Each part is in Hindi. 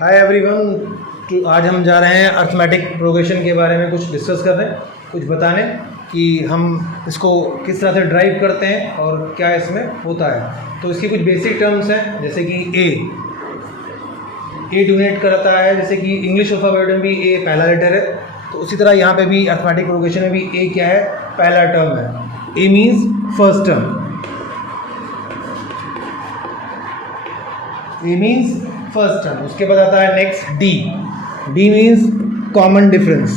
हाय एवरीवन, आज हम जा रहे हैं अर्थमेटिक प्रोग्रेशन के बारे में कुछ डिस्कस कर रहे हैं, कुछ बताने कि हम इसको किस तरह से ड्राइव करते हैं और क्या इसमें होता है। तो इसकी कुछ बेसिक टर्म्स हैं, जैसे कि ए डोनेट करता है, जैसे कि इंग्लिश अल्फ़ाबेट में भी ए पहला लेटर है, तो उसी तरह यहाँ पे भी अर्थमेटिक प्रोग्रेशन में भी ए क्या है, पहला टर्म है। A means first term, A means first term. उसके बाद आता है next D means common difference.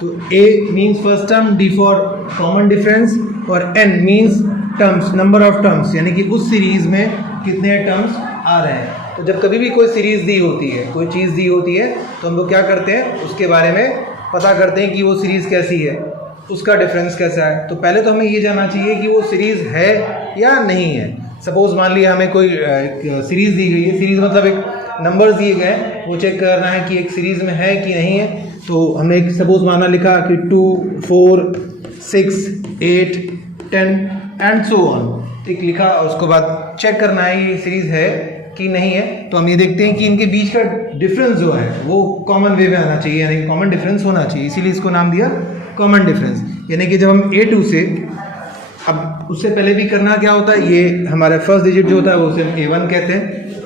तो A means first term, D for common difference और N means terms, number of terms, यानी कि उस सीरीज में कितने टर्म्स आ रहे हैं। तो जब कभी भी कोई सीरीज दी होती है, कोई चीज़ दी होती है, तो हम लोग क्या करते हैं, उसके बारे में पता करते हैं कि वो सीरीज़ कैसी है, उसका डिफरेंस कैसा है। तो पहले तो हमें ये जानना चाहिए कि वो सीरीज़ है या नहीं है। सपोज़ मान लिया हमें कोई सीरीज़ दी गई है, सीरीज़ मतलब एक नंबर्स दिए गए हैं, वो चेक करना है कि एक सीरीज़ में है कि नहीं है। तो हमने एक सपोज़ माना लिखा कि 2, 4, 6, 8, 10 एंड सो ऑन, एक लिखा और उसके बाद चेक करना है ये सीरीज़ है कि नहीं है। तो हम ये देखते हैं कि इनके बीच का डिफरेंस जो है वो कॉमन वे में आना चाहिए, यानी कि कॉमन डिफरेंस होना चाहिए, इसीलिए इसको नाम दिया कॉमन डिफरेंस। यानी कि जब हम A2 से, अब उससे पहले भी करना क्या होता है, ये हमारा फर्स्ट डिजिट जो होता है वो उसे हम A1 कहते हैं,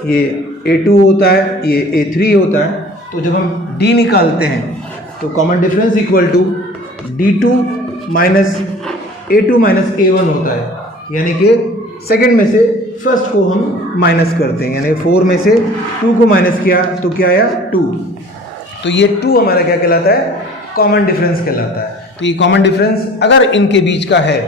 ये A2 होता है, ये A3 होता है। तो जब हम D निकालते हैं तो common difference equal to D2 minus A2 minus A1 होता है, यानी कि सेकंड में से फर्स्ट को हम माइनस करते हैं, यानी 4 में से 2 को माइनस किया तो क्या आया 2। तो ये 2 हमारा क्या कहलाता है, कॉमन डिफरेंस कहलाता है। तो ये कॉमन डिफरेंस अगर इनके बीच का है,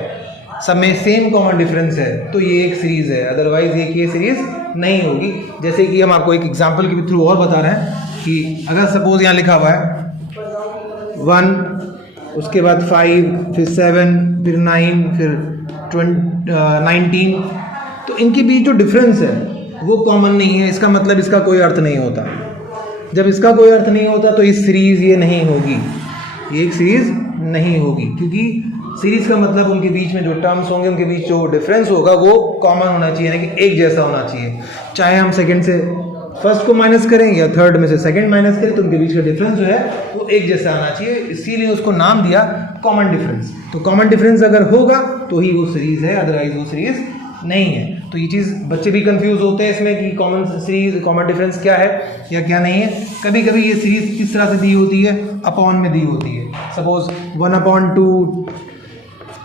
सब में सेम कॉमन डिफरेंस है, तो ये एक सीरीज़ है, अदरवाइज ये सीरीज़ नहीं होगी। जैसे कि हम आपको एक एग्जांपल के थ्रू और बता रहे हैं कि अगर सपोज यहाँ लिखा हुआ है 1, उसके बाद 5, फिर 7, फिर 9, फिर 19, तो इनके बीच जो डिफरेंस है वो कॉमन नहीं है, इसका मतलब इसका कोई अर्थ नहीं होता। जब इसका कोई अर्थ नहीं होता तो इस सीरीज़ ये नहीं होगी, ये एक सीरीज़ नहीं होगी, क्योंकि सीरीज़ का मतलब उनके बीच में जो टर्म्स होंगे, उनके बीच जो डिफरेंस होगा वो कॉमन होना चाहिए, यानी कि एक जैसा होना चाहिए। चाहे हम सेकंड से फर्स्ट को माइनस करें या थर्ड में से सेकंड माइनस करें, तो उनके बीच का डिफरेंस जो है वो एक जैसा आना चाहिए, इसीलिए उसको नाम दिया कॉमन डिफरेंस। तो कॉमन डिफरेंस अगर होगा तो ही वो सीरीज़ है, अदरवाइज वो सीरीज़ नहीं है। तो ये चीज़ बच्चे भी कंफ्यूज होते हैं इसमें कि कॉमन सीरीज, कॉमन डिफरेंस क्या है या क्या नहीं है। कभी कभी ये सीरीज किस तरह से दी होती है, अपॉन में दी होती है, सपोज 1/2,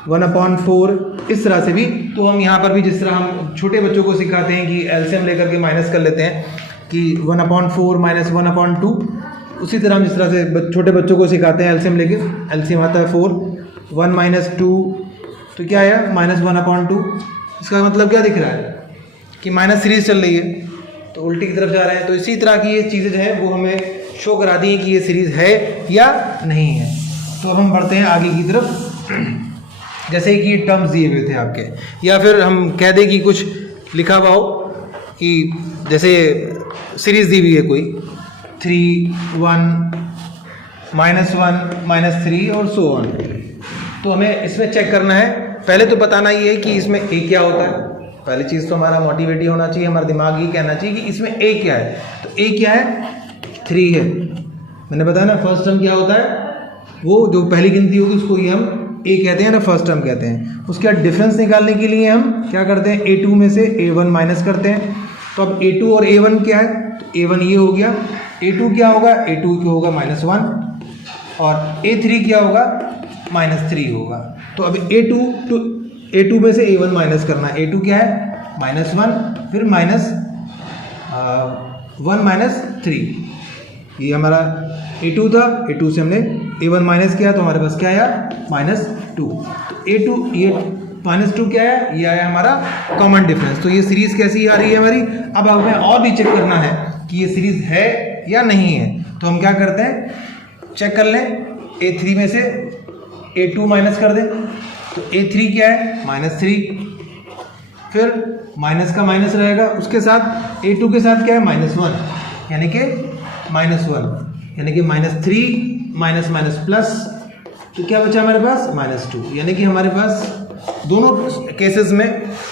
1/4, इस तरह से भी। तो हम यहाँ पर भी जिस तरह हम छोटे बच्चों को सिखाते हैं कि एलसीएम लेकर के माइनस कर लेते हैं कि 1/4 माइनस 1/2, उसी तरह हम जिस तरह से छोटे बच्चों को सिखाते हैं एलसीएम लेके, एलसीएम आता है 4, 1 माइनस 2, तो क्या आया -1/2। इसका मतलब क्या दिख रहा है कि माइनस सीरीज चल रही है, तो उल्टी की तरफ जा रहे हैं। तो इसी तरह की ये चीज़ें जो है वो हमें शो करा दी कि ये सीरीज़ है या नहीं है। तो अब हम बढ़ते हैं आगे की तरफ। जैसे कि टर्म्स दिए हुए थे आपके, या फिर हम कह दें कि कुछ लिखा हुआ हो कि जैसे सीरीज़ दी हुई है कोई 3, 1, -1, -3 और सो ऑन। तो हमें इसमें चेक करना है, पहले तो बताना ये है कि इसमें ए क्या होता है। पहली चीज़ तो हमारा मोटिवेट होना चाहिए, हमारा दिमाग ये कहना चाहिए कि इसमें ए क्या है। तो ए क्या है, 3 है। मैंने बताया ना फर्स्ट टर्म क्या होता है, वो जो पहली गिनती होगी उसको ये हम ए कहते हैं ना, फर्स्ट टर्म कहते हैं। उसके बाद डिफरेंस निकालने के लिए हम क्या करते हैं, A2 में से A1 माइनस करते हैं। तो अब A2 और A1 क्या है, तो A1 ये हो गया, A2 क्या होगा, A2 क्या होगा -1, और A3 क्या होगा, -3 होगा। तो अब A2 में से A1 माइनस करना है। A2 क्या है, -1, फिर -1 -3, ये हमारा A2 था। A2 से हमने A1 माइनस किया तो हमारे पास क्या आया, -2। तो A2 ये -2 क्या है, ये आया हमारा कॉमन डिफरेंस। तो ये सीरीज़ कैसी आ रही है हमारी। अब हमें और भी चेक करना है कि ये सीरीज़ है या नहीं है। तो हम क्या करते हैं, चेक कर लें, A3 में से A2 माइनस कर दें, तो A3 क्या है, -3, फिर माइनस का माइनस रहेगा, उसके साथ A2 के साथ क्या है, -1, यानी कि -1, यानी कि -3 माइनस माइनस प्लस तो क्या बचा हमारे पास -2, यानी कि हमारे पास दोनों केसेस में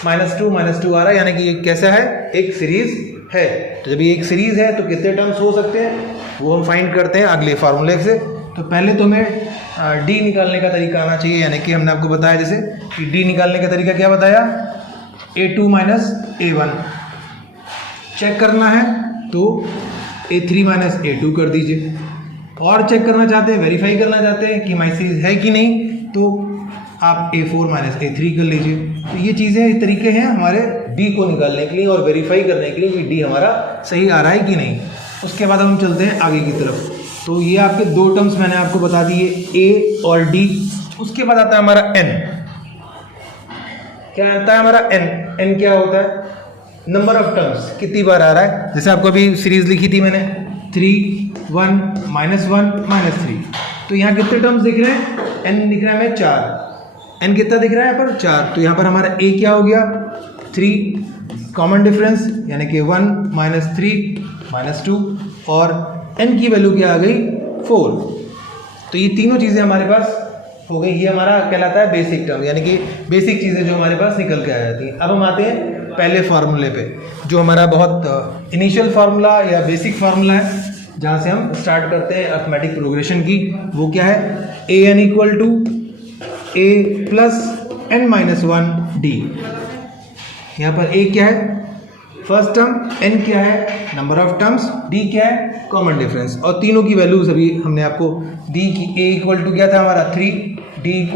-2 आ रहा है, यानी कि ये कैसा है, एक सीरीज है। तो जब ये एक सीरीज है तो कितने टर्म्स हो सकते हैं वो हम फाइंड करते हैं अगले फार्मूले से। तो पहले तो हमें डी निकालने का तरीका आना चाहिए, यानी कि हमने आपको बताया जैसे कि डी निकालने का तरीका क्या बताया, A2 - A1 चेक करना है तो A3 - A2 कर दीजिए, और चेक करना चाहते हैं, वेरीफाई करना चाहते हैं कि हमारी सीरीज है कि नहीं, तो आप A4 - A3 कर लीजिए। तो ये चीज़ें तरीके हैं हमारे डी को निकालने के लिए और वेरीफाई करने के लिए कि डी हमारा सही आ रहा है कि नहीं। उसके बाद हम चलते हैं आगे की तरफ। तो ये आपके दो टर्म्स मैंने आपको बता दिए, ए और डी। उसके बाद आता है हमारा एन। क्या आता है हमारा एन? एन क्या होता है? नंबर ऑफ टर्म्स, कितनी बार आ रहा है। जैसे आपको अभी सीरीज लिखी थी मैंने 3, 1, -1, -3, तो यहाँ कितने टर्म्स दिख रहे हैं? एन दिख रहा है हमें 4। एन कितना दिख रहा है यहाँ पर? 4। तो यहाँ पर हमारा ए क्या हो गया? 3, कॉमन डिफरेंस यानी कि 1 - 3 - 2, और एन की वैल्यू क्या आ गई? 4। तो ये तीनों चीज़ें हमारे पास हो गई। ये हमारा कहलाता है बेसिक टर्म, यानी कि बेसिक चीज़ें जो हमारे पास निकल के आ जाती हैं। अब हम आते हैं पहले फार्मूले पे, जो हमारा बहुत इनिशियल फार्मूला या बेसिक फार्मूला है, जहाँ से हम स्टार्ट करते हैं अर्थमेटिक प्रोग्रेशन की। वो क्या है? an = a + n - 1 d। यहाँ पर a क्या है? फर्स्ट टर्म, n क्या है? नंबर ऑफ टर्म्स, d क्या है? Common difference. और तीनों की वैल्यूज अभी हमने आपको दी कि a = क्या था हमारा? 3, d =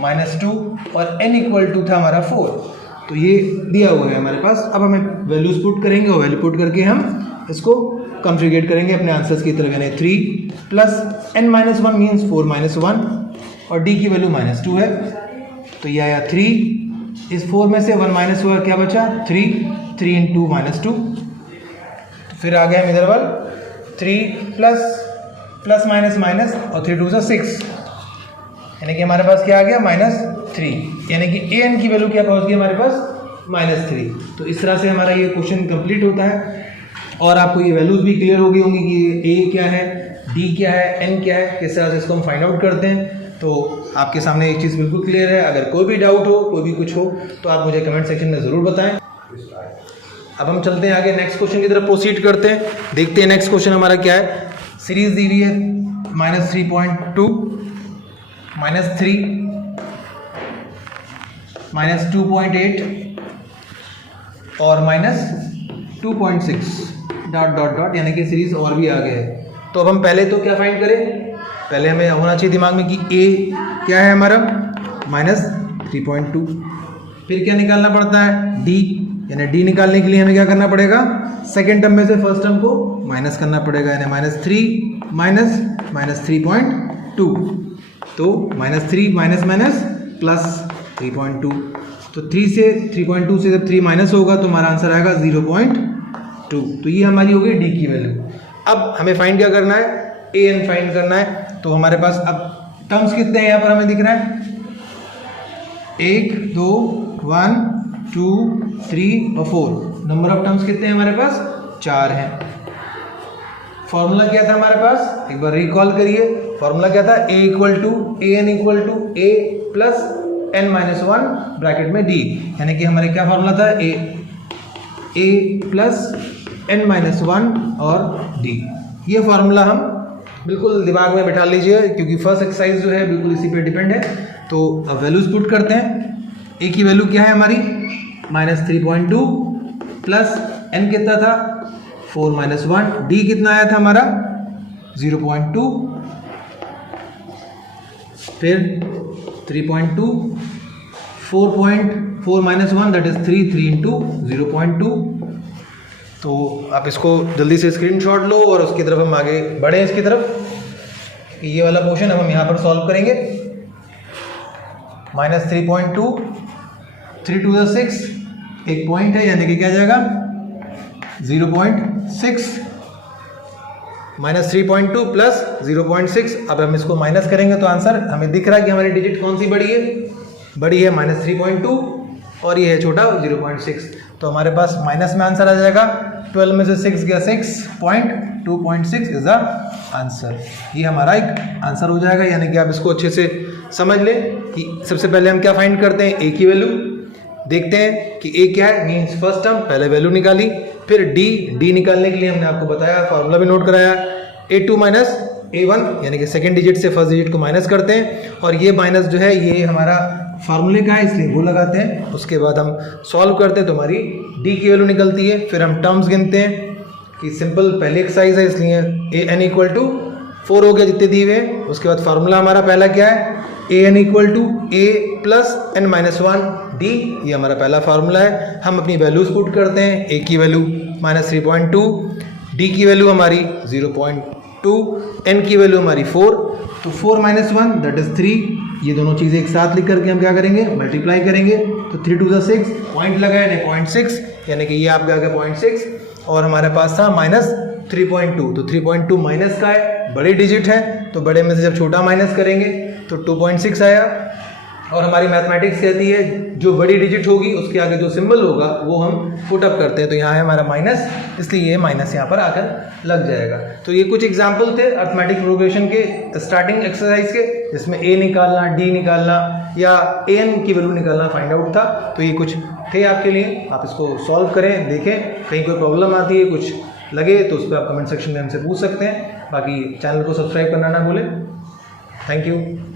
-2 और n = था हमारा 4। तो ये दिया हुआ है हमारे पास। अब हमें वैल्यूज पुट करेंगे और वैल्यू पुट करके हम इसको कॉन्फ़िगर करेंगे अपने आंसर्स की तरफ, यानी 3 + n - 1 मीन्स 4 - 1, और d की वैल्यू -2 है। तो ये आया 3। इस 4 में से 1 - 4 क्या बचा? 3 × 2 -2। फिर आ गया इधर वाल 3 + माइनस और 3 × 2 = 6, यानी कि हमारे पास क्या आ गया? -3, यानी कि an की वैल्यू क्या पहुंच गई हमारे पास? -3। तो इस तरह से हमारा ये क्वेश्चन कंप्लीट होता है, और आपको ये वैल्यूज भी क्लियर हो गई होंगी कि a क्या है, d क्या है, n क्या है, किस तरह से इसको हम फाइंड आउट करते हैं। तो आपके सामने एक चीज़ बिल्कुल क्लियर है। अगर कोई भी डाउट हो, कोई भी कुछ हो, तो आप मुझे कमेंट सेक्शन में ज़रूर बताएं। अब हम चलते हैं आगे, नेक्स्ट क्वेश्चन की तरफ प्रोसीड करते हैं। देखते हैं नेक्स्ट क्वेश्चन हमारा क्या है। सीरीज दी हुई है -3.2, -3, -2.8 और -2.6 ... यानी कि सीरीज और भी आगे है। तो अब हम पहले तो क्या फाइंड करें? पहले हमें होना चाहिए दिमाग में कि a क्या है हमारा? -3.2। फिर क्या निकालना पड़ता है? d, यानी d निकालने के लिए हमें क्या करना पड़ेगा? सेकेंड टर्म में से फर्स्ट टर्म को माइनस करना पड़ेगा, यानी -3 - -3.2। तो -3 + 3.2। तो 3 से 3.2 से जब 3 माइनस होगा तो हमारा आंसर आएगा 0.2। तो ये हमारी हो गई डी की वैल्यू। अब हमें फाइंड क्या करना है? ए एन फाइंड करना है। तो हमारे पास अब टर्म्स कितने हैं यहाँ पर हमें दिख रहा है? 1, 2, 1, 2, 3 और 4। नंबर ऑफ टर्म्स कितने हैं हमारे पास? 4 हैं। फॉर्मूला क्या था हमारे पास? एक बार रिकॉल करिए। फॉर्मूला क्या था? a = an = a + n - 1 bracket में d, यानी कि हमारे क्या फॉर्मूला था? a + n - 1 और d। ये फार्मूला हम बिल्कुल दिमाग में बैठा लीजिए, क्योंकि फर्स्ट एक्सरसाइज जो है बिल्कुल इसी पे डिपेंड है। तो अब वैल्यूज पुट करते हैं। a की वैल्यू क्या है हमारी? -3.2 प्लस n कितना था? 4 - 1। d कितना आया था हमारा? 0.2। फिर 3.2, 4.4 - 1 दैट इज 3 × 0.2। तो आप इसको जल्दी से स्क्रीनशॉट लो और उसकी तरफ हम आगे बढ़े इसकी तरफ। ये वाला पोर्शन अब हम यहाँ पर सॉल्व करेंगे। -3.2, 3 × 2 = 6, एक पॉइंट है, यानी कि क्या जाएगा? 0.6 -3.2 प्लस 0.6। अब हम इसको माइनस करेंगे तो आंसर हमें दिख रहा है कि हमारी डिजिट कौन सी बड़ी है? बड़ी है -3.2 और ये है छोटा 0.6। तो हमारे पास माइनस में आंसर आ जाएगा 12 में से 6 गया 6 पॉइंट 2.6 इज द आंसर। ये हमारा एक आंसर हो जाएगा। यानी कि आप इसको अच्छे से समझ लें कि सबसे पहले हम क्या फाइंड करते हैं, ए की वैल्यू देखते हैं कि ए क्या है, मीन्स फर्स्ट टर्म, पहले वैल्यू निकाली। फिर डी निकालने के लिए हमने आपको बताया, फार्मूला भी नोट कराया, A2 माइनस A1 यानी कि सेकेंड डिजिट से फर्स्ट डिजिट को माइनस करते हैं, और ये माइनस जो है ये हमारा फार्मूले का है इसलिए वो लगाते हैं। उसके बाद हम सॉल्व करते हैं तो हमारी डी की वैल्यू निकलती है। फिर हम टर्म्स गिनते हैं कि सिंपल पहली एक्सरसाइज है इसलिए an इक्वल टू 4 हो गया जितने दिए हुए। उसके बाद फार्मूला हमारा पहला क्या है, an equal to a plus n minus 1 d, ये हमारा पहला फार्मूला है। हम अपनी वैल्यूज पुट करते हैं, a की वैल्यू माइनस 3.2, d की वैल्यू हमारी 0.2, n की वैल्यू हमारी 4, तो 4 माइनस 1 दैट इज 3। ये दोनों चीज़ें एक साथ लिख करके हम क्या करेंगे, मल्टीप्लाई करेंगे। तो 3 2 6 पॉइंट लगा यानी 0.6, यानी कि ये आपका आ गया 0.6, और हमारे पास था माइनस 3.2, तो 3.2 माइनस का है, बड़े डिजिट है, तो बड़े में से जब छोटा माइनस करेंगे तो 2.6 आया। और हमारी मैथमेटिक्स कहती है जो बड़ी डिजिट होगी उसके आगे जो सिंबल होगा वो हम पुट अप करते हैं, तो यहाँ है हमारा माइनस, इसलिए ये माइनस यहाँ पर आकर लग जाएगा। तो ये कुछ एग्जाम्पल थे अर्थमेटिक प्रोग्रेशन के स्टार्टिंग एक्सरसाइज के, जिसमें ए निकालना, डी निकालना या an की वैल्यू निकालना फाइंड आउट था। तो ये कुछ थे आपके लिए, आप इसको सॉल्व करें, देखें, कहीं कोई प्रॉब्लम आती है, कुछ लगे तो उस पर आप कमेंट सेक्शन में हमसे पूछ सकते हैं। बाकी चैनल को सब्सक्राइब करना ना भूलें। Thank you.